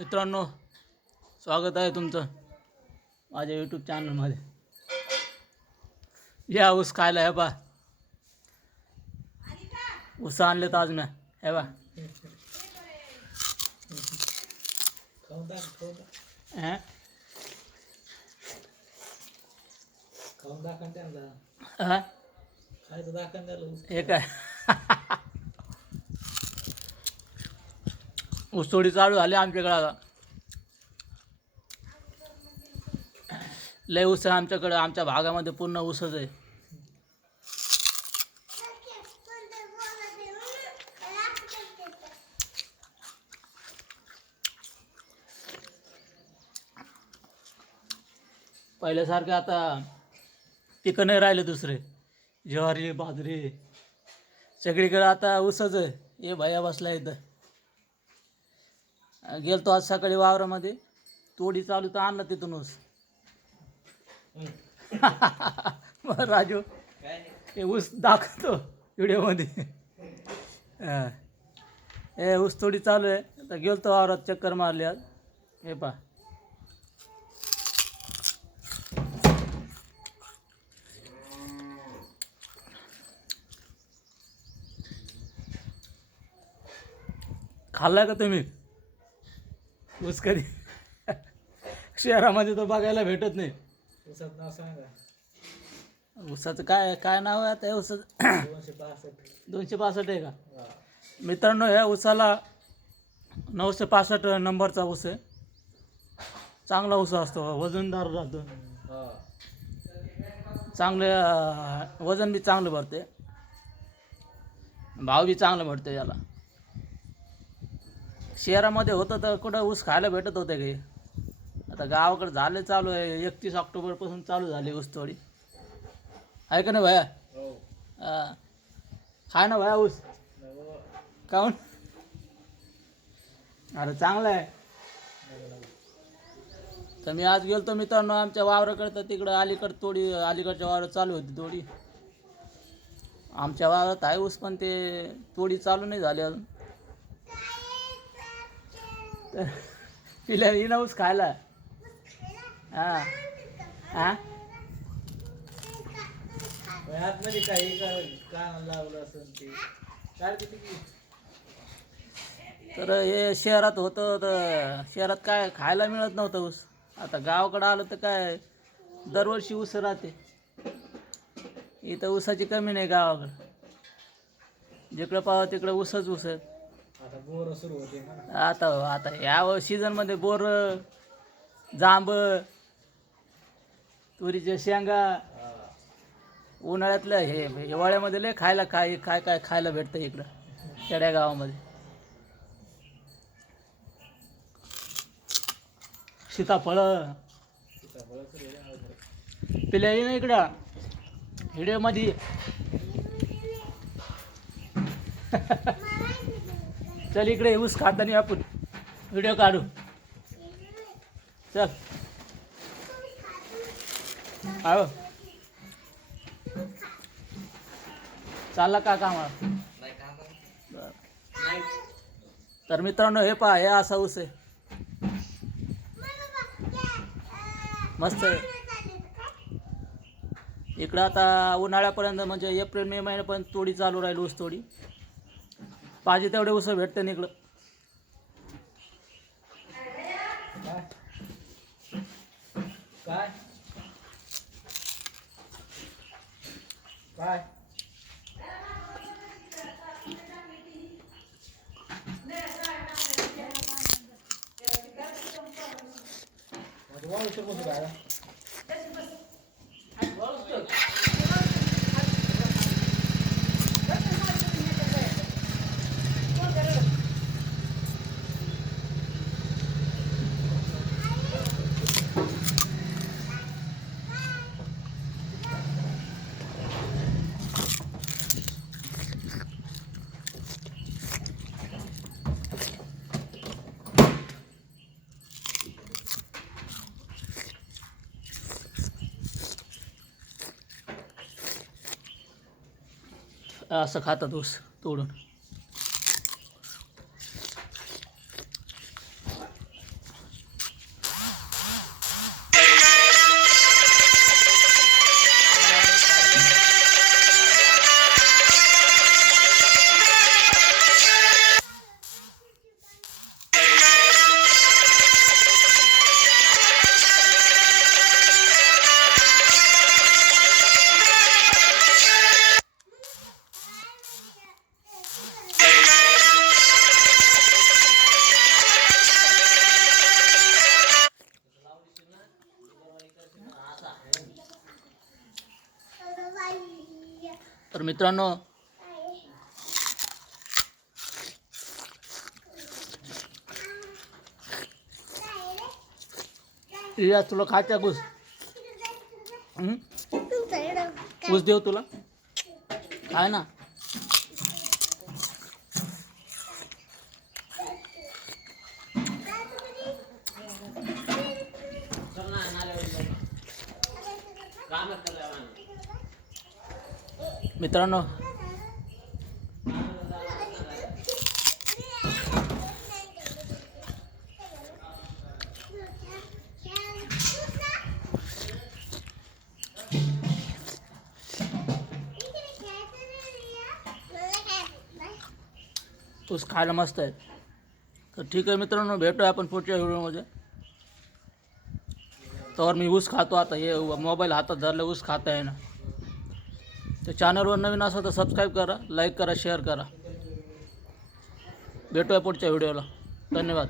मित्रांनो स्वागत आहे तुमचं माझ्या यूट्यूब चॅनलमध्ये या ऊस खायला हे बा. ऊस आणले तर आज मी हे बा. हे काय? ऊसतोडी चालू झाली आमच्याकडे आता लय ऊस आहे आमच्याकडं. आमच्या भागामध्ये पूर्ण ऊसच आहे. पहिल्यासारखे आता पिकं नाही राहिले दुसरे. ज्वारी बाजरी सगळीकडे आता ऊसच आहे. हे भया बसला इथं. गेलतो आज सकाळी वावरामध्ये. तोडी चालू तर आणला तिथून ऊस. राजू हे ऊस दाखवतो व्हिडिओमध्ये. हे. ऊस तोडी चालू आहे. तर गेलतो वावरात चक्कर मारली आज. हे पा खाल्ला का तुम्ही? ऊस कधी शहरामध्ये तो बघायला भेटत नाही. उसात नाव सांगा. ऊसाचं काय काय नाव आहे आता या ऊसाचं दोनशे पासष्ट. दोनशे पासष्ट आहे का? हा. मित्रांनो ह्या ऊसाला नऊशे पासष्ट नंबरचा ऊस आहे. चांगला ऊस असतो वजनदार राहतो. हा. चांगले वजन बी चांगलं भरते. भाव बी चांगलं भेटते याला. शहरामध्ये होतं तर कुठं ऊस खायला भेटत होते काही आता गावाकडे झाले चालू आहे. एकतीस ऑक्टोबरपासून चालू झाली ऊस तोडी. आहे का नाही भया? हो. हा. खाय ना भया ऊस. काऊन? अरे चांगलं आहे. तर मी आज गेलतो मित्रांनो आमच्या वावराकडे. तर तिकडं अलीकडं तोडी अलीकडच्या वावरात चालू होती तोडी. आमच्या वावरात आहे ऊस पण ते तोडी चालू नाही झाली अजून. तर तिला येईन ऊस खायला. हां. हां? आतमध्ये काही लावलं असेल ते. किती तर हे शहरात होतं तर शहरात काय खायला मिळत नव्हतं ऊस. आता गावाकडं आलं तर काय दरवर्षी ऊस राहते. इथं ऊसाची कमी नाही गावाकडं. जिकडं पाहावं तिकडं ऊसच ऊस आहेत आता बोर सुरू होते. ना आता आता या सीझनमध्ये बोर जांब तुरीच्या शेंगा उन्हाळ्यातलं हे हिवाळ्यामध्ये लय खायला काय काय काय खायला भेटतं इकडं खेड्या गावामध्ये सीताफळं. सीताफळ ना पिल्या ये ना इकडं व्हिडिओमध्ये चल इकडे ऊस खाताना आपण. व्हिडिओ काढू. चल. आहो. चालला का कामाला? तर मित्रांनो हे पहा हे असा ऊस आहे. मस्त आहे. इकडं आता उन्हाळ्यापर्यंत म्हणजे एप्रिल मे महिन्यापर्यंत तोडी चालू राहील ऊस तोडी. पाहिजे तेवढे ऊस भेटते ना इकडं. काय? काय? काय? असं खातात ऊस तोडून. तर मित्रांनो या तुला खात्या घुस. घुस देऊ तुला. काय ना? मित्रांनो. ऊस खायला मस्त आहे. तर ठीक आहे मित्रांनो भेटूया आपण पुढच्या व्हिडिओमध्ये. तर मी ऊस खातो आता हे मोबाईल हातात धरलं ऊस खाता आहे ना. तर चॅनलवर नवीन असा तर सबस्क्राईब करा लाईक करा शेअर करा. भेटूया पुढच्या व्हिडिओला धन्यवाद.